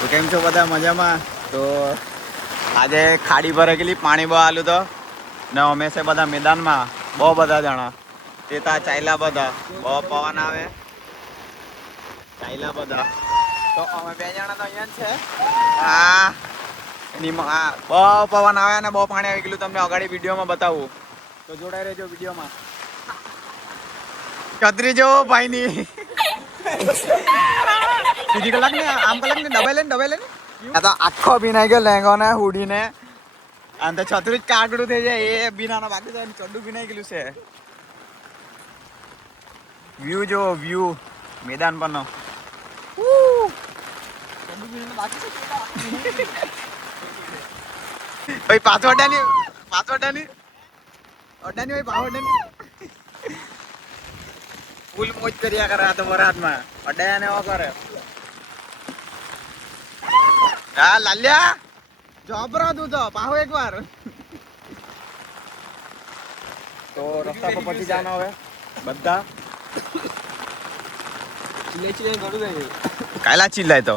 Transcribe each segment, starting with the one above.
તો કેમ છો બધા મજામાં? તો આજે ખાડી ભરાઈ ગયેલી, પાણી બહુ આલું તો ને અમે છે બધા મેદાનમાં, બહુ બધા જણા તે તા ચાલ્યા બધા, બહુ પવન આવે ચાલ્યા બધા. તો અમે બે જણા તો અહીંયા જ છે. હા એની બહુ પવન આવે અને બહુ પાણી આવી ગયેલું, તમને અગાડી વિડીયોમાં બતાવું, તો જોડાઈ રહેજો વિડીયોમાં. છત્રી જો ભાઈની બીજી કલાક ને આમ કલાક ને દબાઈ લે આ તો આખો ભીનાઈ ગયો, લેંગો ને હુડી ને આમ તો છત્રી જ કાગડું થઈ જાય એ ભીનાનો, બાકી તો ચડ્ડું ભીનાઈ ગયેલું છે. વ્યૂ જો વ્યૂ મેદાન પરનો. ભાઈ પાછો અડાની ભાઈ પાવડાની ફૂલ મોજ કર્યા કરે આ તો વરાતમાં, અડાયા ને એવો કરે. હા લાલ્યા જોબરો તું તો પાહો એકવાર. તો રસ્તા પર પછી જવાનો હવે બધા કાયલા ચિલ્લાય તો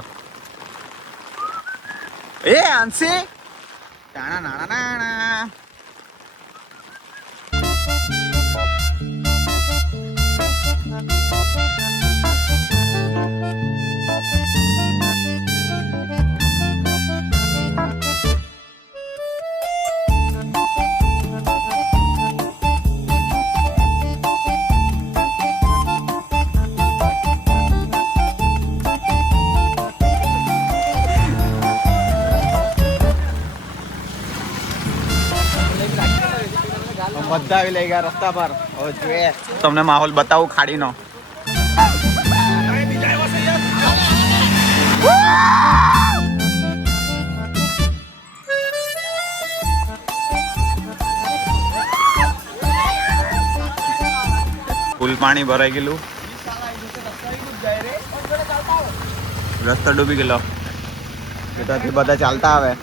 એ આંસી નાણા નાણા નાણા. બધા આવી લઈ ગયા રસ્તા પર. હવે જોઈએ તમને માહોલ બતાવું ખાડીનો. ફૂલ પાણી ભરાઈ ગયેલું, રસ્તો ડૂબી ગયેલો, ત્યાંથી બધા ચાલતા આવે.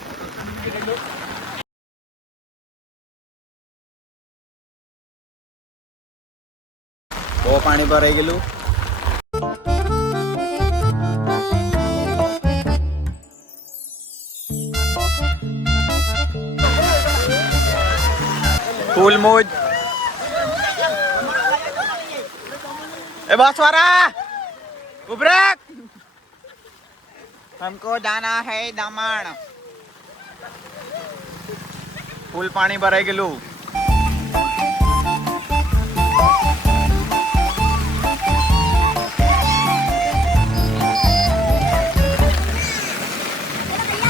બહુ પાણી ભરાઈ ગયેલું. ફૂલ મોજ. ए बस वाला उबरक, हमको जाना है दमण. फूल पानी भराई गયેલું.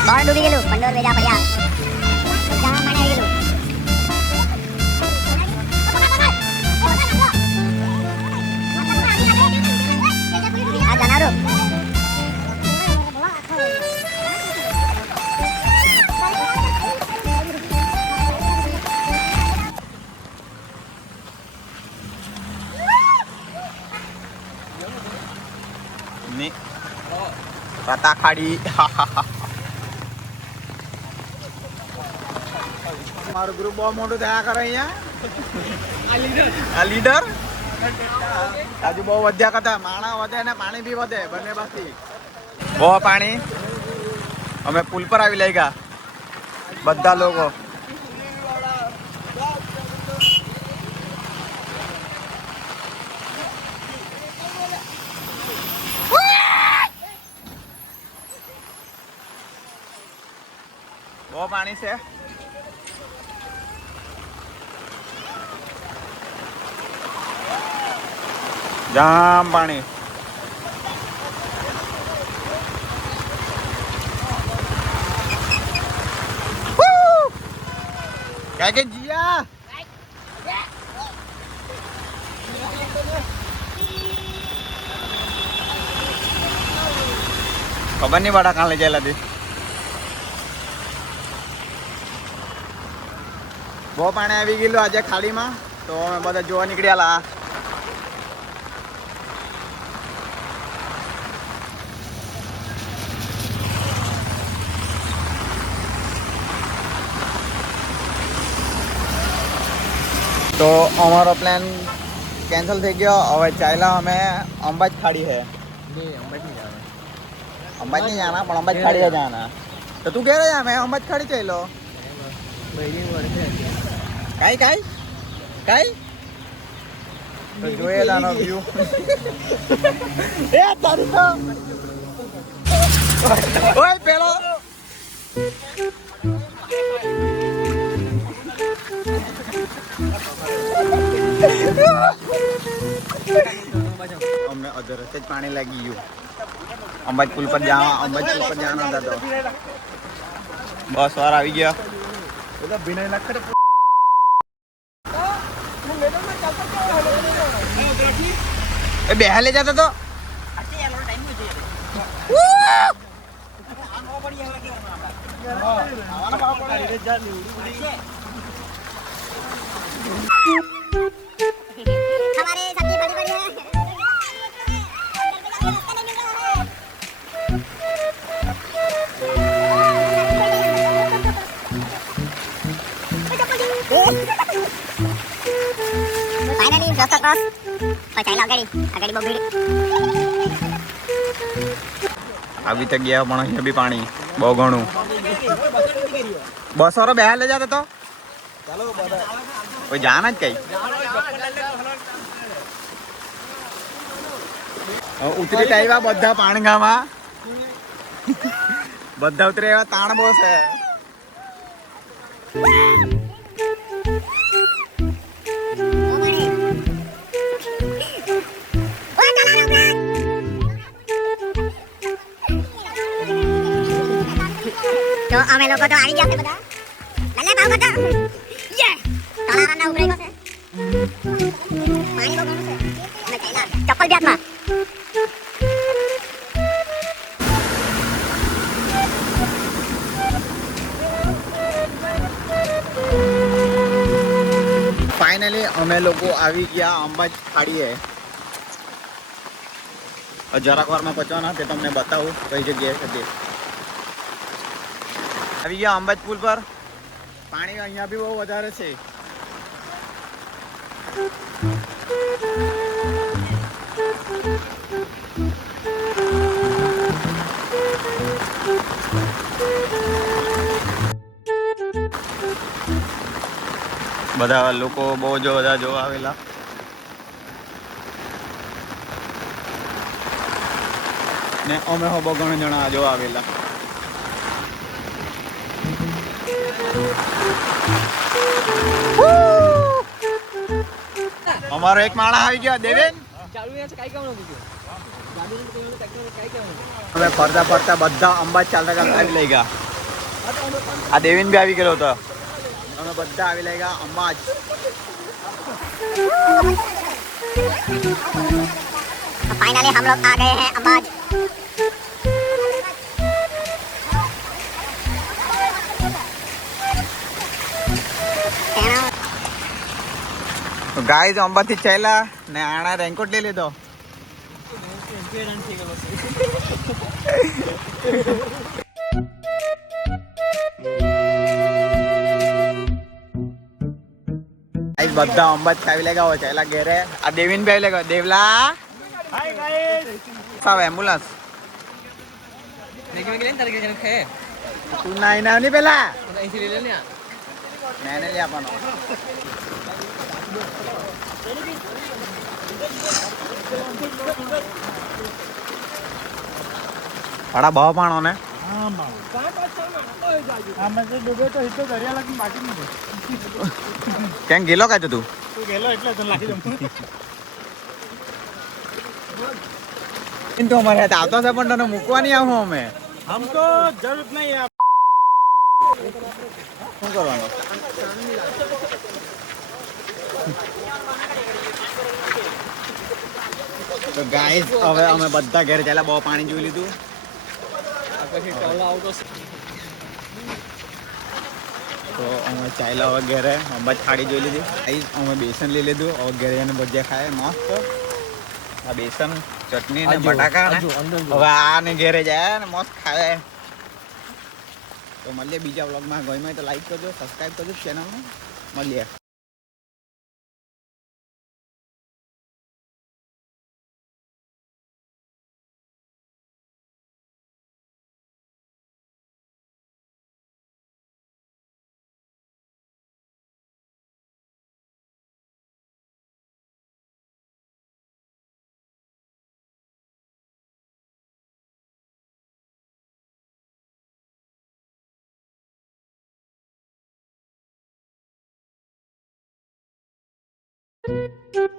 બહાર ડૂબી ગયેલું, પંડોર વેજા પડ્યા. જામ પાણી આવી ગયેલું. આ જનારો ની પતા ખાડી. મારું ગ્રુપ બહુ મોટું થયા કરે અહીંયા. આ લીડર આજુ બહુ વધ્યા કરતા, માણા વધે ને પાણી બી વધે, બંને બાજુથી બહુ પાણી. અમે પુલ પર આવી લઈ ગયા બધા લોકો. બહુ પાણી છે. જામ પાણી. क्या के जिया खबर नहीं पड़ा कहाँ ले जाए थी. બહુ પાણી આવી ગયેલું આજે ખાડીમાં, તો અમે બધા જોવા નીકળ્યા. તો અમારો પ્લાન કેન્સલ થઈ ગયો. હવે ચાલ્યા અમે અંબાજ ખાડી છે. अंबाज नहीं जाना पण अंबाज खाड़ी है जाना तो तू कह रहा है मैं अंबाज खाड़ी चलो काई काई काई तो જોઈએ તાનો વ્યૂ એ તારી તો ઓય પેલો અમને અધર રસ્તે જ પાણી લાગી ગયું અંબાજ પુલ પર જવાનો હતો તો બસ વાર આવી ગયા બધા ભીના લખડે એ બેહા લે જતો તો हमारे सब्जी बड़ी बड़ी है फाइनली जस्ट क्रॉस और चाइला आगाड़ी बहुत भीड़ આવી તો ગયા પણ અહીંયા બી પાણી બહુ ઘણું બસ વાળો બેહા લે જતો તો કોઈ જાન જ કઈ ઉતરી આવ્યા બધા પાણગામાં બધા ઉતરે એવા તાણ બહુ છે તો અમે લોકો તો આવી ગયા છે બધા લલે ભાવ બધા યે તળારાના ઉભરાઈ ગયો છે પાણી બહુ ઘણું છે અમે ચાલ્યા ચપ્પલ બી હાથમાં ફાઇનલી અમે લોકો આવી ગયા અંબાજ ખાડીએ જરાક વારમાં પહોંચવાના તે તમને બતાવું કઈ જગ્યાએ છે તે આવી ગયા અંબાજ પુલ પર પાણી અહીંયા બી બહુ વધારે છે બધા લોકો બહુ જો બધા જોવા આવેલા ને અમે હો બહુ ઘણા જણા જોવા આવેલા અમારો એક માણસ આવી ગયો દેવેન અમે ફરતા ફરતા બધા અંબાજ ચાલતા ચાલતા આવી લઈ ગયા આ દેવેન બી આવી ગયેલો હતો અમે બધા આવી લઈ ગયા અંબાજ फाइनली हम लोग आ गए हैं अंबाज ગાઈસ અંબાજ થી ચાલ્યા ને આણા રેનકોટ લઈ લીધો ગાઈસ બધા અંબાજ આવી લેગા હોય ચાલ્યા ઘેરે આ દેવીન ભાઈ લેગા દેવલા હાય ગાઈસ સાવ એમ્બ્યુલન્સ लेकिन मैं किलेन तारीख के है તું નાઈ ના ની પેલા तो ऐसे ले लेने મેને લે આપવાનો પાડા બહુ પાણો ને કેમ ગેલો કાય તું તો અમારે હાથે આવતો છે પણ તને મૂકવા નહીં આવું અમે हम तो जरूरत नहीं है શું કરવાનું તો ગાઈસ હવે અમે બધા ઘરે ચાલ્યા બહુ પાણી જોઈ લીધું પછી ટોલા આવતો તો અમે ચાલ્યા હવે ઘરે અંબાજ ખાડી જોઈ લીધી ગાઈસ અમે બેસન લઈ લીધું હવે ઘરે જઈને ભજીયા ખાય મસ્ત આ બેસન ચટણી ને બટાકા ને હવે આ ને ઘરે જાય ને મસ્ત ખાય તો મળીએ બીજા વ્લોગમાં ગમે તો લાઈક કરજો સબસ્ક્રાઈબ કરજો ચેનલને મળીએ છે